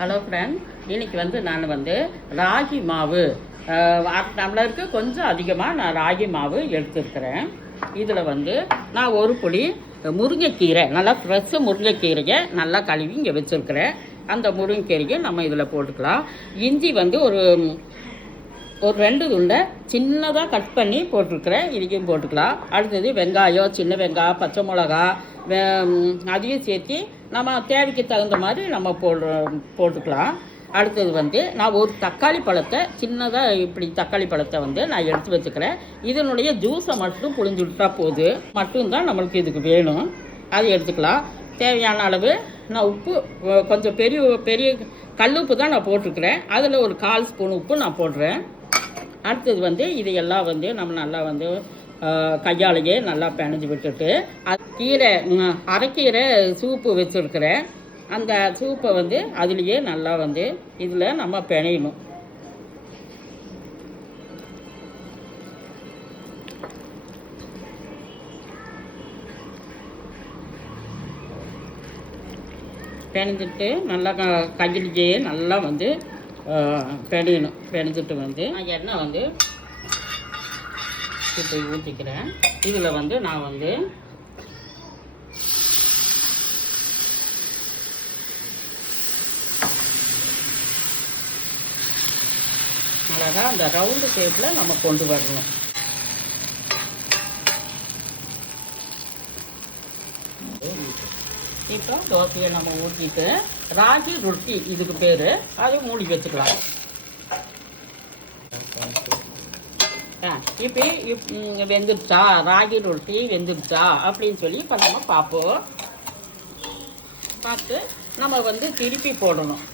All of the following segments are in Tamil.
ஹலோ ஃப்ரெண்ட், இன்றைக்கி நான் ராகி மாவு 1/2 டம்ளருக்கு கொஞ்சம் அதிகமாக நான் ராகி மாவு எடுத்துருக்கிறேன். இதில் நான் ஒரு புளி முருங்கைக்கீரை, நல்லா ஃப்ரெஷ்ஷு முருங்கைக்கீரையை நல்லா கழுவி இங்கே வச்சுருக்கிறேன். அந்த முருங்கைக்கீரையை நம்ம இதில் போட்டுக்கலாம். இஞ்சி ஒரு 2 துண்டை சின்னதாக கட் பண்ணி போட்டிருக்கிறேன், இதையும் போட்டுக்கலாம். அடுத்தது வெங்காயம், சின்ன வெங்காயம், பச்சை மிளகா அதையும் சேர்த்து நம்ம தேவைக்கு தகுந்த மாதிரி நம்ம போட்டுக்கலாம். அடுத்தது நான் ஒரு தக்காளி பழத்தை சின்னதாக இப்படி தக்காளி பழத்தை நான் எடுத்து வச்சுக்கிறேன். இதனுடைய ஜூஸை மட்டும் புழிஞ்சு விட்டா போது மட்டும்தான் நம்மளுக்கு இதுக்கு வேணும், அதை எடுத்துக்கலாம். தேவையான அளவு நான் உப்பு கொஞ்சம் பெரிய கல் உப்பு தான் நான் போட்டிருக்கிறேன். அதில் ஒரு 1/4 ஸ்பூன் உப்பு நான் போடுறேன். அடுத்தது இதையெல்லாம் நம்ம நல்லா கையாலேயே நல்லா பிணைஞ்சு விட்டுட்டு கீரை அரைக்கீரை சூப்பு வச்சுருக்கிறேன். அந்த சூப்பை அதுலேயே நல்லா இதில் நம்ம பிணையணும். பிணைஞ்சிட்டு நல்லா கையிலேயே நல்லா பிணையணும். பிணைஞ்சிட்டு எண்ணெய் இப்போ ஊற்றிக்கிறேன். இதில் நான் அழகாக அந்த ரவுண்டு ஷேப்பில் நம்ம கொண்டு வரணும். இப்போ தோசையை நம்ம ஊற்றிட்டு ராகி ரொட்டி இதுக்கு பேர், அது மூடி வச்சுக்கலாம். இப்போ வெந்துடுச்சா, ராகி ரொட்டி வெந்துடுச்சா அப்படின்னு சொல்லி இப்போ நம்ம பார்ப்போம். பார்த்து நம்ம திருப்பி போடணும்.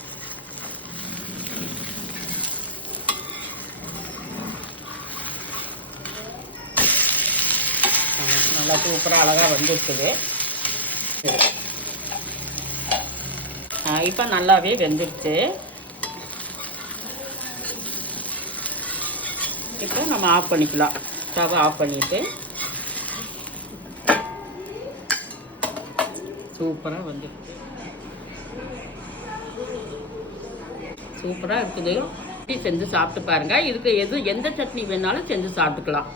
நல்லா சூப்பராக அழகாக வந்துருக்குது. இப்போ நல்லாவே வெந்துடுச்சு. இப்போ நம்ம ஆஃப் பண்ணிக்கலாம். ஸ்டவ் ஆஃப் பண்ணிவிட்டு சூப்பராக வந்துடுச்சு. சூப்பராக இருக்குது. செஞ்சு சாப்பிட்டு பாருங்கள். இதுக்கு எந்த சட்னி வேணாலும் செஞ்சு சாப்பிட்டுக்கலாம்.